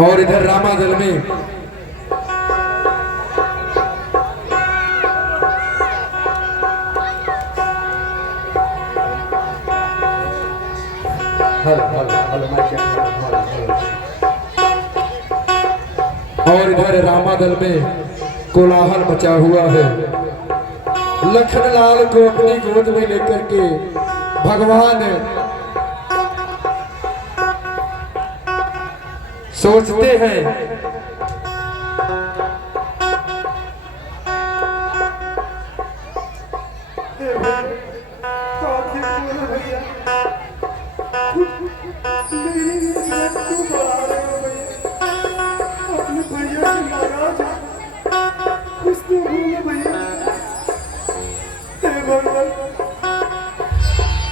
और इधर रामादल में और इधर रामादल में कोलाहल मचा हुआ है। लखनलाल को अपनी गोद में लेकर के भगवान सोचते हैं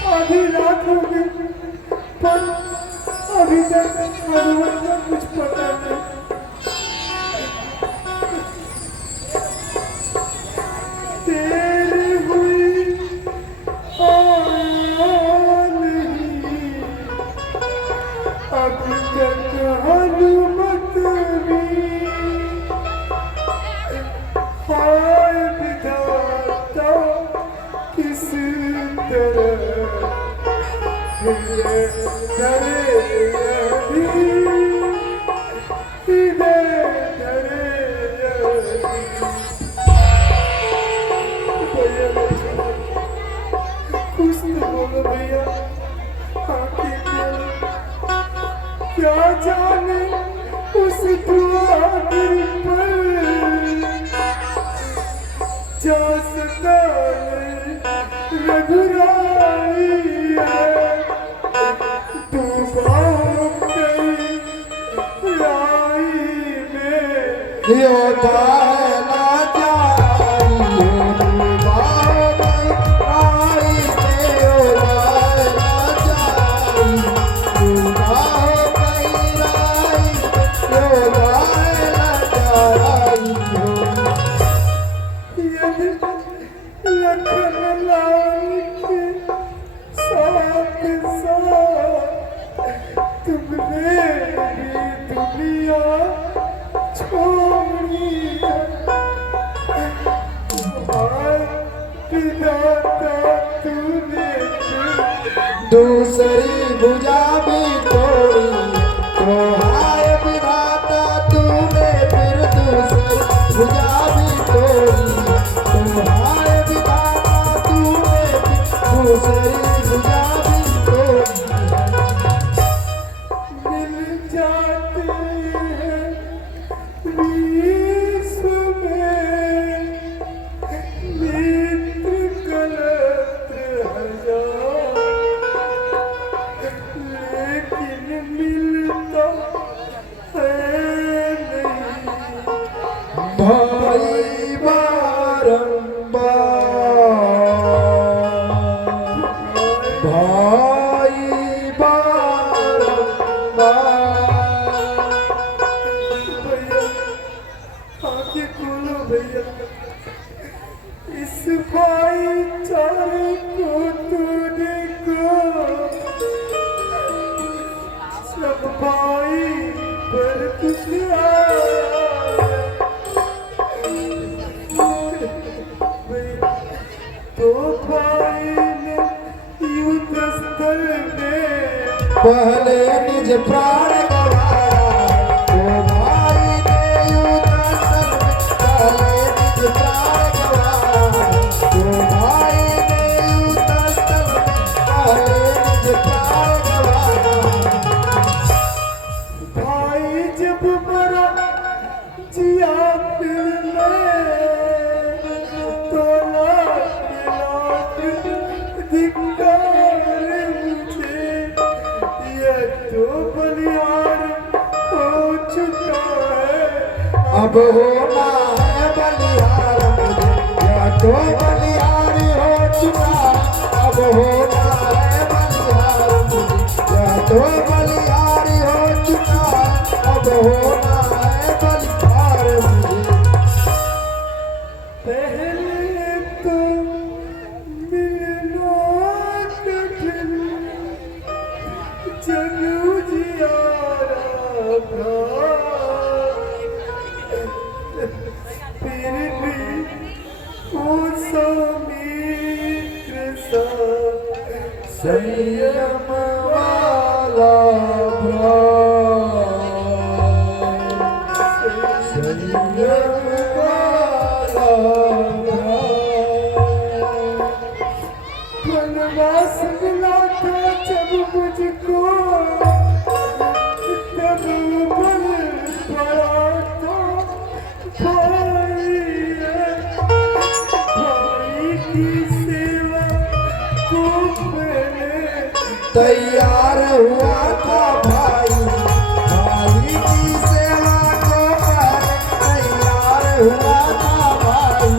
आधी रात हो गई पर अभी तक भगवान का कुछ पता नहीं। तेरी हुई नहीं अब तक हनुमत हाय विधाता किस तरह कुछ तो बोलो भैया, क्या जाने उस द्वार पर जा सका रघुराई है तू बाप गई राई में योदा दूसरी भुजा भी तोड़ी तो हाय विधाता तूने फिर दूसरी भुजा भी तोड़ी तो हाय विधाता तूने फिर दूसरी भुजा भी तोड़ी। मिल जाते हैं विश्व में मित्र कलत्र हजार लेकिन मिलता है नहीं भाई बारंबार भाई बारंबार। भैया आंखें खोलो भैया, इस भाईचारे को तो देखो, सब भाई पर दुनिया तो भाई ने युद्ध स्थल में पहले निज प्राण गवाया तो भाई ने युद्ध स्थल में पहले निज प्राण गवाया तो भाई ने युद्ध स्थल में पहले निज प्राण गवाया। भाई जब मरा जिया फिर तो लाख धिक्कार मुझे, यह तो बलिहार हो चुका है अब होना है बलिहार मुझे, यह तो बलिहार हो चुका अब होना है बलिहार मुझे, यह तो बलिहार हो चुका अब होना है बलिहार मुझे। पहले तो मिलना कठिन जनू जियारा था संयम वाला प्राण, संयम वाला प्राण। वनवास मिला था जब मुझको, तब बल पड़ा था भाई की सेवा को मैंने तैयार हुआ था भाई, भाई की सेवा को मैंने तैयार हुआ था भाई,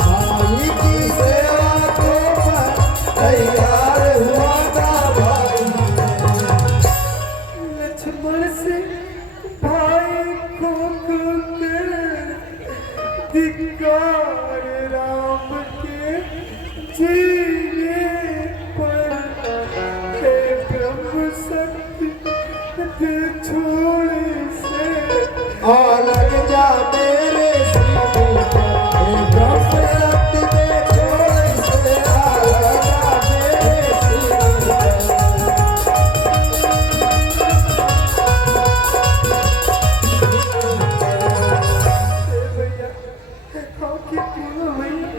भाई की सेवा को मैं तैयार हुआ था भाई। लक्ष्मण से भाई को कर धिक्कार राम के जीने पर, हे ब्रह्म सत्य छोड़ से आ लग जा मेरे सीने पर, हे ब्रह्म सत्य के छोड़ से आ लग जा मेरे सीने पर। भैया आखिर क्यों भैया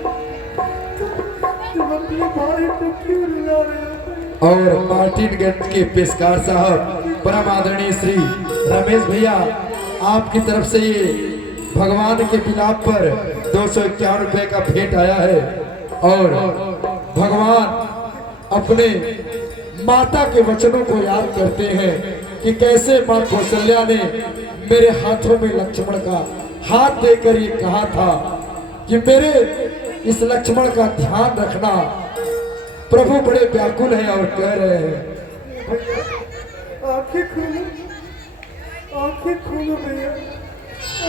तुम अपने भाई को क्यों रुला रहे हो? और मार्टिनगंज के पेशकार साहब परम आदरणीय श्री रमेश भैया, आपकी तरफ से ये भगवान के बिलाप पर 251 रुपए का भेंट आया है। और भगवान अपने माता के वचनों को याद करते हैं कि कैसे माँ कौशल्या ने मेरे हाथों में लक्ष्मण का हाथ देकर ये कहा था कि मेरे इस लक्ष्मण का ध्यान रखना। प्रभु बड़े व्याकुल हैं और कह रहे हैं, आंखें खोलो भैया।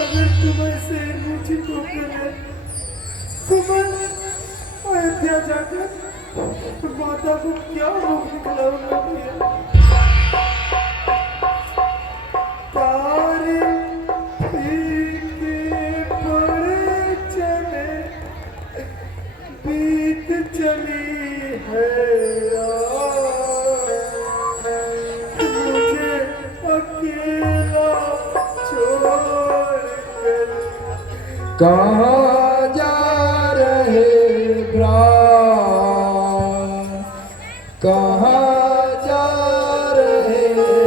अगर तुम ऐसे रुचि को करे, तुम अयोध्या जाकर माता को क्या मुख दिखलाओगे भैया? तारे फीके पड़े चले, बीत चली है रात, मुझे अकेला छोड़कर कहाँ जा रहे प्राण, कहाँ जा रहे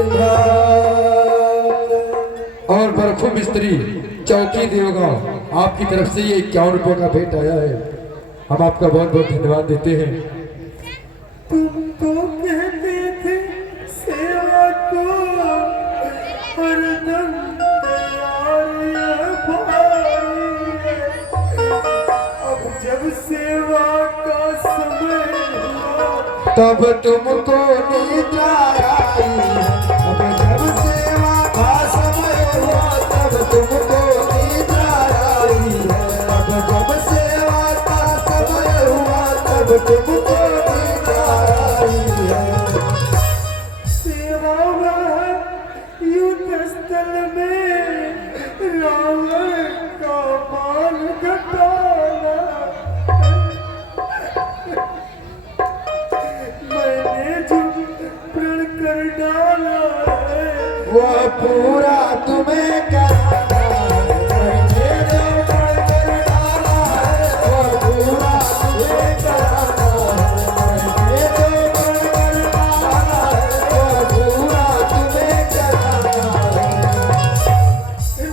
प्राण। और बर्फू मिस्त्री चौकी देवगांव, आपकी तरफ से ये 51 रुपए का भेंट आया है। हम आपका बहुत बहुत धन्यवाद देते हैं। तुम तो कहते थे सेवा को हरदम तैयार है भाई, अब जब सेवा का समय हुआ तब तुमको निद्रा आई, अब जब सेवा का समय हुआ तब तुमको निद्रा आई है। अब जब सेवा का समय हुआ तब तुमको निद्रा आई है। सेवा वह युद्ध स्थल में रावण का बाल घटाना, मैंने जो प्रण कर डाला है वह पूरा तुम्हें कराना है। मैंने जो प्रण कर डाला है वह पूरा तुम्हें कराना है। मैंने जो प्रण कर डाला है वह पूरा तुम्हें कराना है।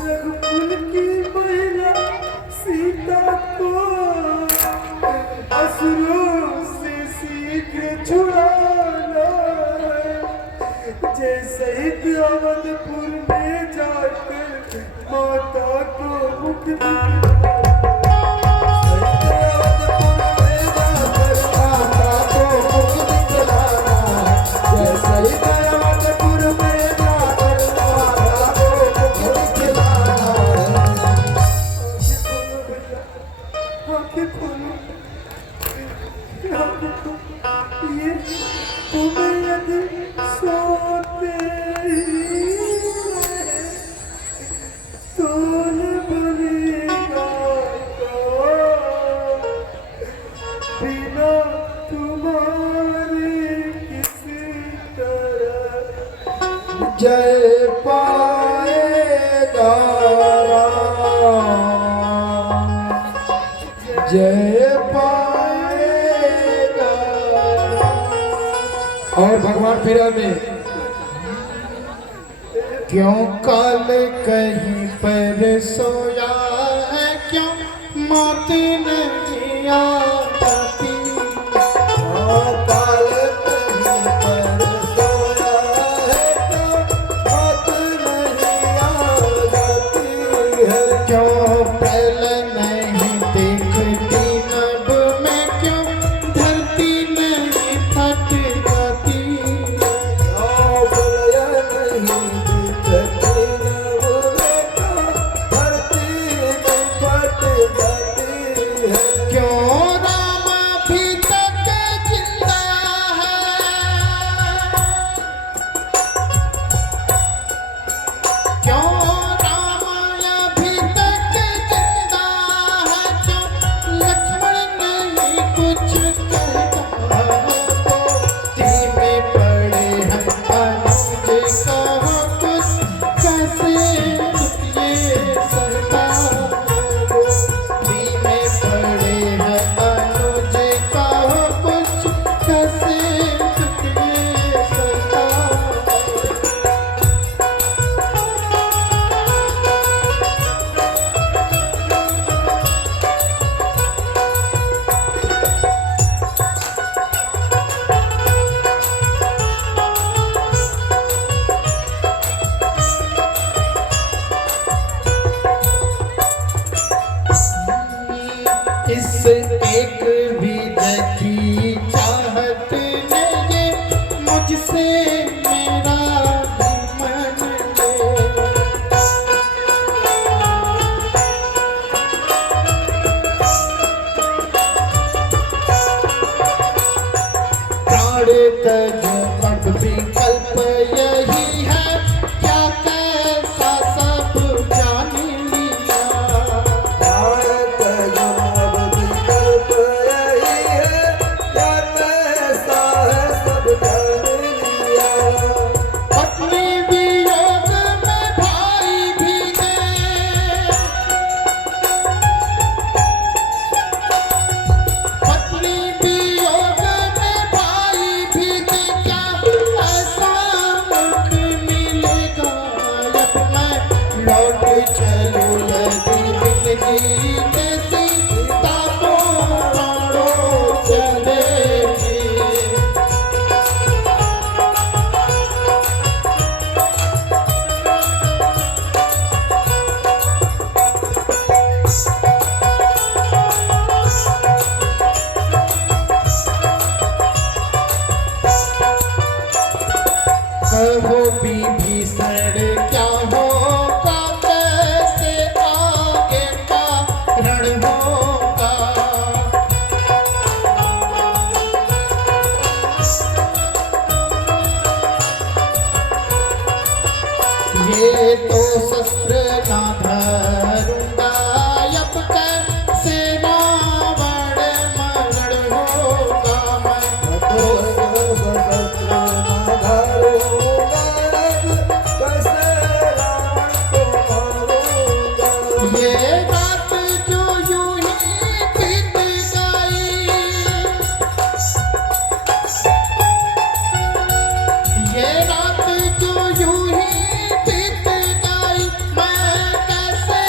रघुकुल की महिला सीता को असुरों से शीघ्र छुड़ाना है, जैसे ही अवधपुर में जाकर माता को मुक्ति आंखें खोलो, ये तुम्हें यदि सोते तो बनेगा बिना तुम्हारे जय पाएगा राम, जय पाएगा राम। और भगवान फिर में क्यों काल कहीं पर सोया है, क्यों मौत नहीं आती। काल कहीं पर सोया है, क्यों मौत नहीं आती है। क्यों पहले नहीं देखती नभ में, क्यों धरती नहीं फट जाती। इस एक विजय की चाहत ने ये मुझसे मेरा भी मन ले। प्राण तज अब विकल्प यही है, क्या कैसा सब जान लिया। प्राण तज अब विकल्प यही है, क्या कैसा है सब जान लिया। पत्नी वियोग में भाई भी ने, पत्नी वियोग में भाई भी ने, क्या ऐसा मुख मिलेगा। अब मैं लौट चलूं यदि जिंदगी में सीता को प्राणों चलेगी। कहो विभीषण क्या होगा, कैसे आगे का रण होगा। ये तो शस्त्र ना धरूंगा, अब कैसे रावण मरण होगा। मैं तो शस्त्र ना धरूंगा, कैसे रावण को मारूंगा। ये रात जो यूं ही बीत गई, ये रात जो यूं ही बीत गई, मैं कैसे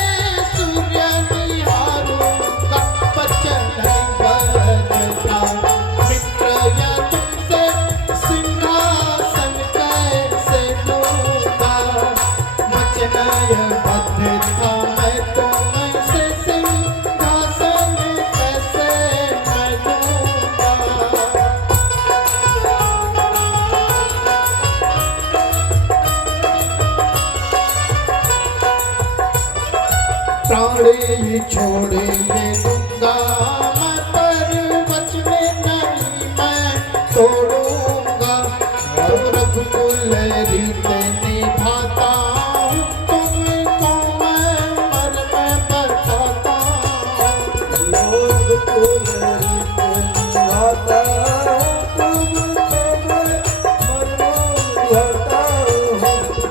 सूर्य निहारूंगा। बचन नहीं बचता मित्र या तुमसे, सिंहासन कैसे लूंगा। बचन बद्ध था मैं तुमसे, सिंहासन कैसे मैं लूंगा। प्राण ही छोड़ ले दूंगा मैं, पर्वत में नहीं मैं तोड़ूंगा। तो रघुकुल रीत निभाता हूँ, तुमको मैं मर में बताता हूँ। रघुकुल रीत निभाता हूँ, तुमको मैं मर में बताता हूँ।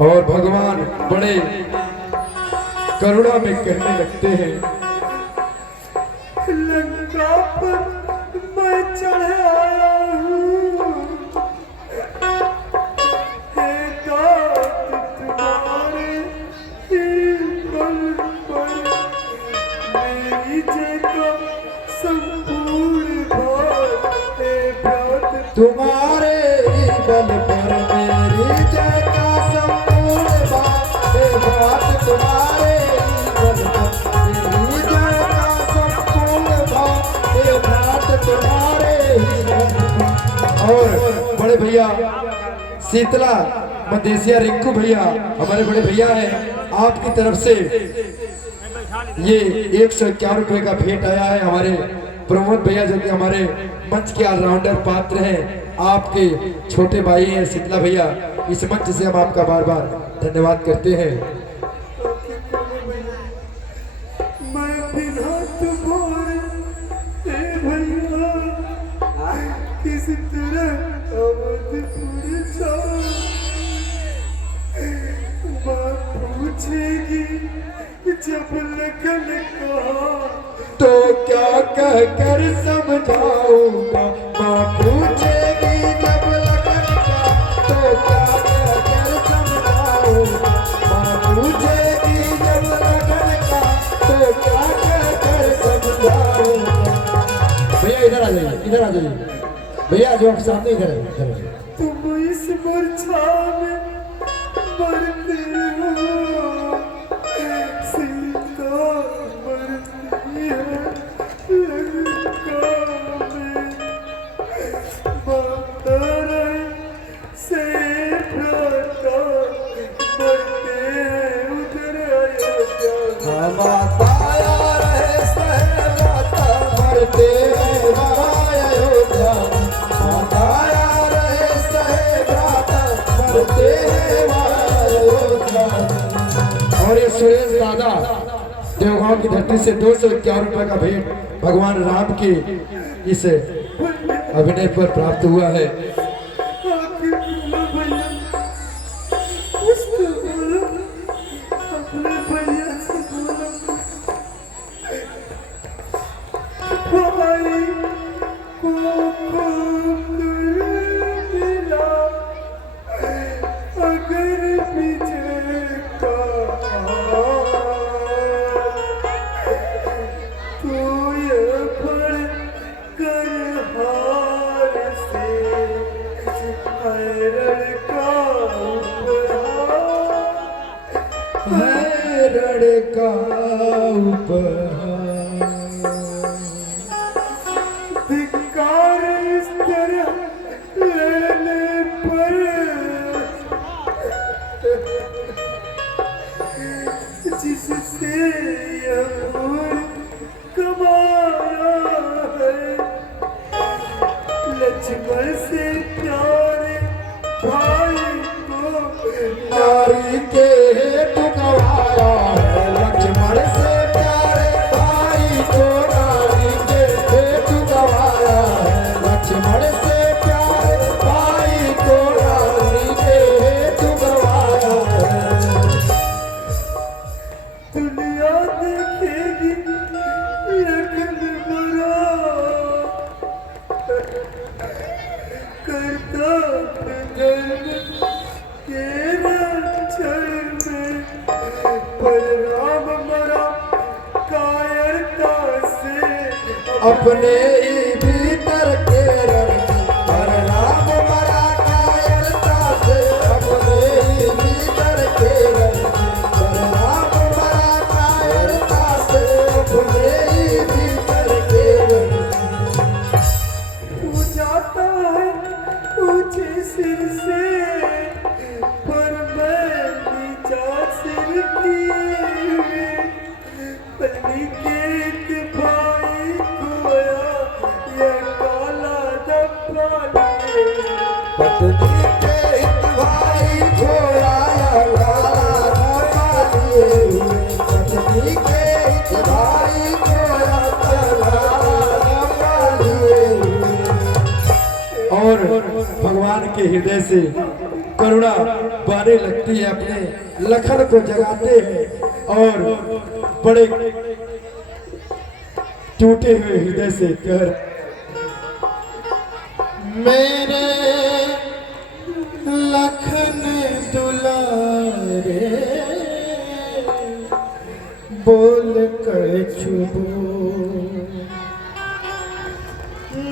और भगवान बड़े करुणा में कहने लगते हैं, लंका पर मैं चढ़ आया हूँ, हे दात तुम्हारे ही बल पर मेरी जय का संपूर्ण भार, हे व्रत तुम्हारे ही बल पर मेरी जय का संपूर्ण भार, हे व्रत तुम्हारे ही बल पर मेरी जय का संपूर्ण भार, हे व्रत तुम्हारे ही बल पर। और बड़े भैया शीतला मदेशिया रिंकू भैया हमारे बड़े भैया हैं, आपकी तरफ से ये 151 रुपए का भेंट आया है। हमारे प्रमोद भैया जो कि हमारे मंच के ऑलराउंडर पात्र हैं, आपके छोटे भाई हैं शीतला भैया, इस मंच से हम आपका बार बार धन्यवाद करते हैं। मैं बिना तुम्हारे हे भैया किस तरह अवधपुर जाऊं, माँ पूछेगी जब लगन कहा तो क्या कह कर समझाऊंगा, माँ पूछेगी जब लगन का, तो क्या कह कर समझाऊंगा, माँ पूछेगी जब लगन का, तो क्या कह कर समझाऊंगा। भैया इधर आ जाइए, इधर आ जाइए भैया, जो आप सामने इधर है, इधर आ जाइए। तुम इस मूर्छा में मरते हो, सीता मरती है लंका में, माता से भ्राता मरते हैं उधर अयोध्या। माता रहे सहलाता मरते हैं वहाँ अयोध्या, माता रहे सहलाता मरते हैं वहाँ अयोध्या। और ये सुरेश दादा देवगांव की धरती से 251 रुपए का भेंट भगवान राम के इस अभिनय पर प्राप्त हुआ है। आखिर बोलो भैया, कुछ तो बोलो, अपने भैया से बोलो। भाई को मिला अगर विजय का, तो ये फल कर हार से हरण का उपहार, है रण का उपहार। धिक्कार इस तरह लड़ने पर, जिससे यह भूल कमाया है, लक्ष्मण से प्यारे भाई को नारी के हेतु गवाया है, लक्ष्मण से प्यारे भाई को नारी के हेतु गवाया है, लक्ष्मण से प्यारे भाई को नारी के हेतु गवाया है। दुनिया देखेगी लगन बड़ा, कर्तव्य धर्म के रक्षण में, बलराम मरा कायरता से अपने ही भीतर के रण में, बलराम मरा कायरता से, अपने ही भीतर के रण में, बलराम मरा कायरता से, अपने ही भीतर के रण में। तू जाता है ऊंचे सिर से, पर मैं नीचा सिर किए, अनिकेत भाई खोया यह काला डब्बा लिए। पत्नी के हित भाई खोया या लाला लिए हुए, पत्नी के हित भाई खोया या लाला लिए हुए। और भगवान के हृदय से करुणा बाने लगती है, अपने लखन को जगाते हैं और बड़े टूटे हुए हृदय से कर मेरे लखन दुलारे बोल कर छुबो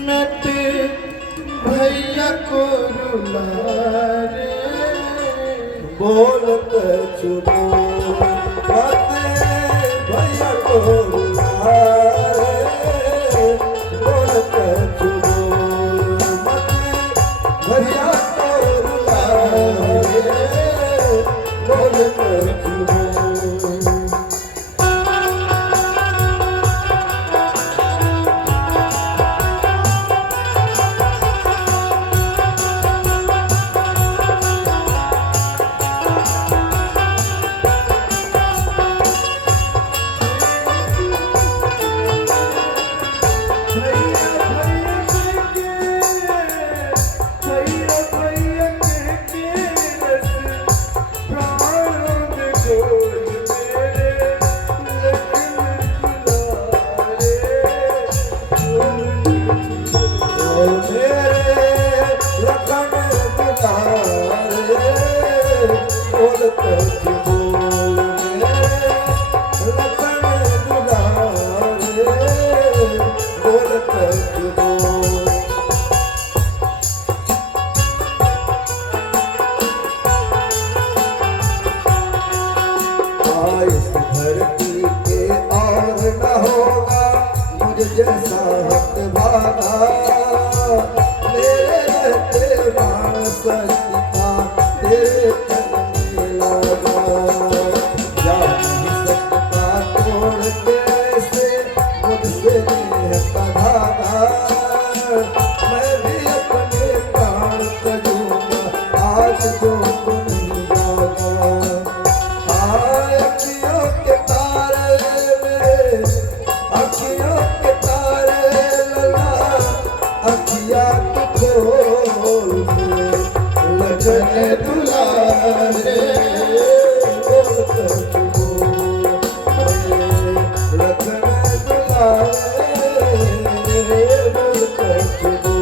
मत भैया को रुला रे बोल कर छुबो मत भैया को रुला रे बोल कर छुबो मत भैया को रुला रे बोल कर छुबो जैसा हक भागा मेरे रहते बाण सस्ता तेरे तन में लगा जा नहीं सकता तोड़ के ऐसे मुझसे नेह का धागा मैं भी अपने प्राण तजूंगा आज जो नहीं जागा आए अखियों के तारे में अखियों लखन दुलारे बोल कर छुबो लखन दुलारे बोल कर छुबो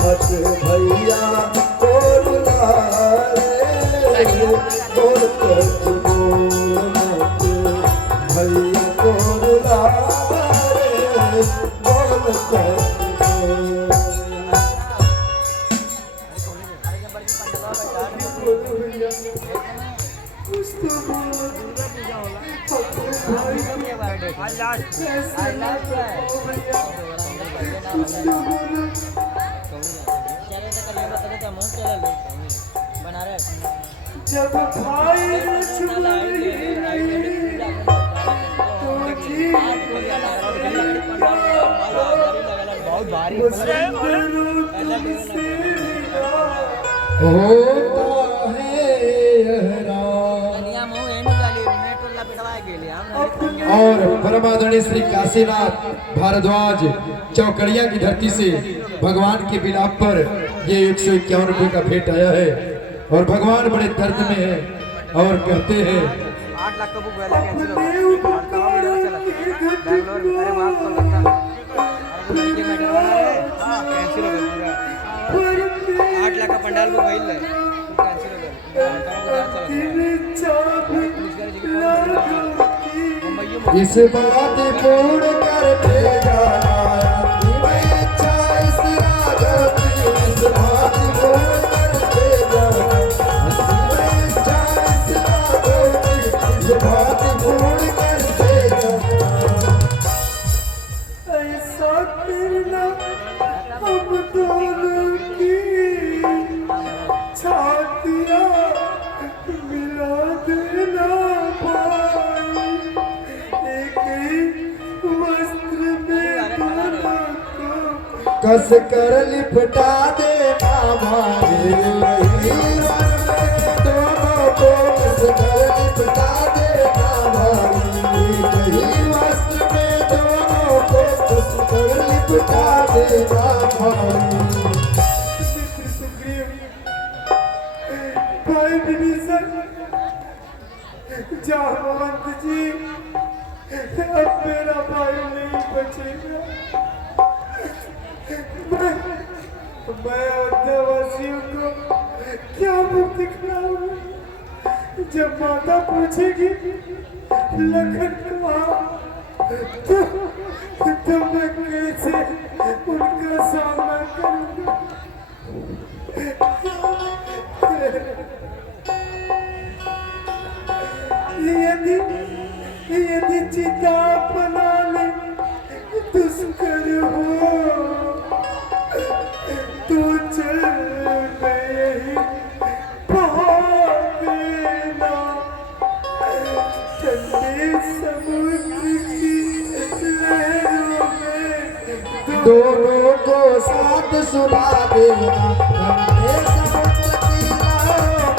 मत भैया को रुला रे बोल कर छुबो मत भैया को रुला रे बोल कर जब भाई बहुत भारी होता है और परमादरणीय श्री काशीनाथ भारद्वाज चौकड़िया की धरती से भगवान के विलाप पर ये 151 रुपये का भेंट आया है और भगवान बड़े दर्द में है और कहते हैं 8 लाख का बुक वाला कैंसिल हो कैंसिल हो गया 8 लाख का पंडाल बुक भइल है इस बात पूर्ण कर दे जाना इच्छा इस राजा की इस बात पूर्ण कर दे जाना इच्छा इस राजा की इस बात पूर्ण कर दे जाना ऐसा करना अब दोनों की छातियाँ मिला देना भाई एक ही वस्त्र में दोनों को कस कर लिपटा देना भाई दोनों को कस कर लिपटा देना भाई वस्त्र में दोनों को कस कर लिपटा देना भाई भाई जामवंत जी, अब मेरा भाई नहीं बचेगा। मैं अयोध्यावासियों को क्या मुख दिखलाऊंगा? जब माता पूछेगी लखन कहाँ, तो मैं कैसे उनका सामना करूंगा? यदि चिता बना ले दुष्कर हो, तो चल मैं यही भागेना। ठंडे समुद्र की लहरों में दोनों को साथ सुला देना, ठंडे समुद्र की लहरों में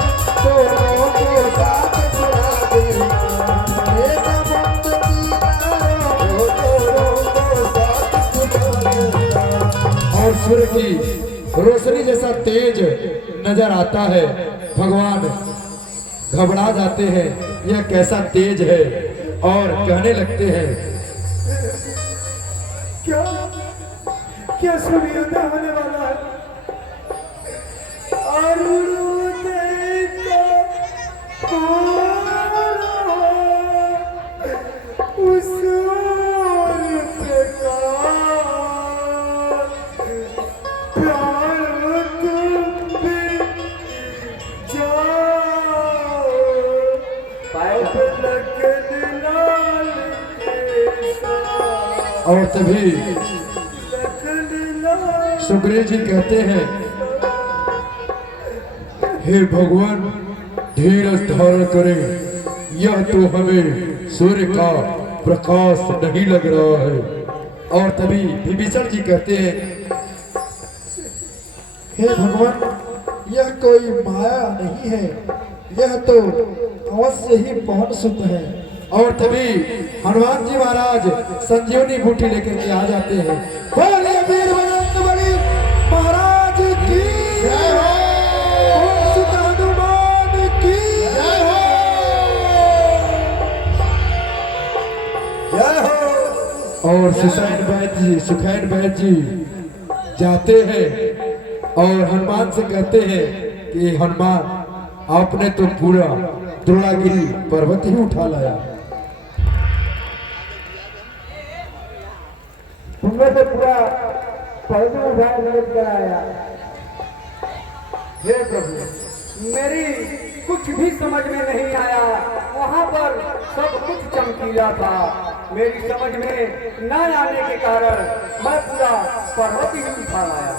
दोनों को साथ सुला देना, ठंडे समुद्र की लहरों में दोनों को साथ सुला देना। और सूर्य की रोशनी जैसा तेज नजर आता है, भगवान घबरा जाते हैं, यह कैसा तेज है, और कहने लगते हैं क्या क्या सूर्योदय होने वाला है? अरुणोदय का उस सूर्य प्रकाश प्यार तुम भी जाओ, लखन लाल के साथ। और तभी लखन लाल सुग्रीव जी कहते हैं, हे भगवान धीरज धारण करें, यह तो हमें सूर्य का प्रकाश नहीं लग रहा है। और तभी विभीषण जी कहते हैं, हे भगवान यह कोई माया नहीं है, यह तो अवश्य ही पवन सुत है। और तभी हनुमान जी महाराज संजीवनी बूटी लेकर के आ जाते हैं। बोलिए वीर बजरंगबली महाराज की जय हो, ओम सुत हनुमान की जय हो, जय हो। और सुखैन बैद जी जाते हैं और हनुमान से कहते हैं कि हनुमान आपने तो पूरा द्रोणागिरी पर्वत ही उठा लाया, तुमने तो पूरा पर्वत उठा लेकर आया। हे प्रभु, मेरी कुछ भी समझ में नहीं आया, वहाँ पर सब कुछ चमकीला था, मेरी समझ में न आने के कारण मैं पूरा पर्वत ही उठा लाया।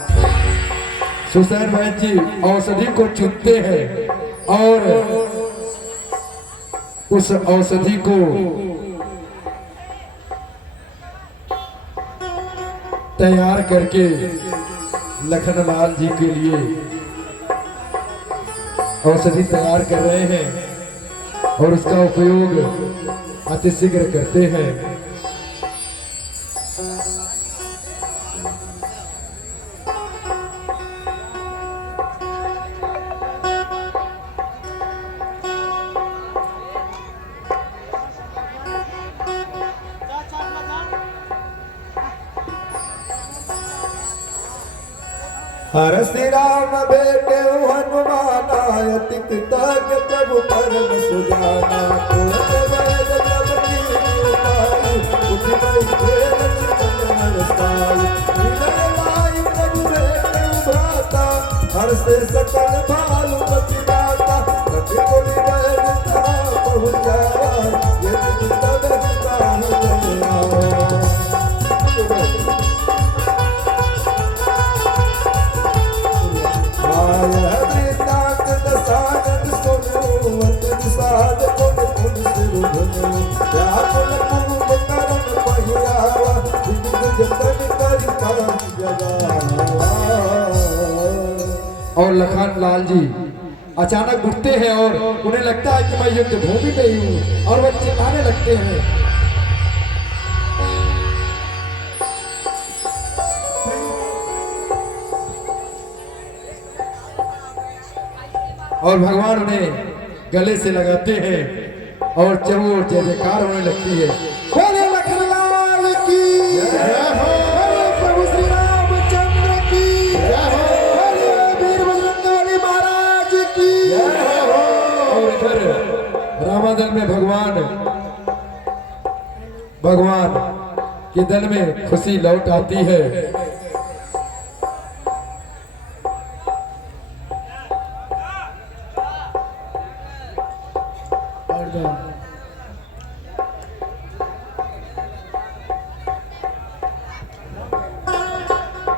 सुसैन बैद जी औषधि को चुनते हैं और उस औषधि को तैयार करके लखनलाल जी के लिए औषधि तैयार कर रहे हैं और उसका उपयोग अतिशीघ्र करते हैं। हर श्री राम बेटे हनुमान अति कृतज्ञ प्रभु परम सुजाना, वैद जब कीनी उपाय, उठ गई खेल चितन हर साई, विनय लाई प्रभु बेटे भ्राता, हर से सकल भालु पति दाता, कति बोली वैद कहाँ पहुँचावा, यदि तब काहू जय आवा। और लखन लाल जी अचानक उठते हैं और उन्हें लगता है कि मैं युद्ध भूमि पे ही हूँ, और वह चिल्लाने लगते हैं। और भगवान उन्हें गले से लगाते हैं और चमूर जय जयकार होने लगती है। बोले लखनलाल की बोले प्रभु श्री रामचंद्र की बोले वीर बजरंगबली महाराज की। और इधर रामादल में भगवान के दल में खुशी लौट आती है।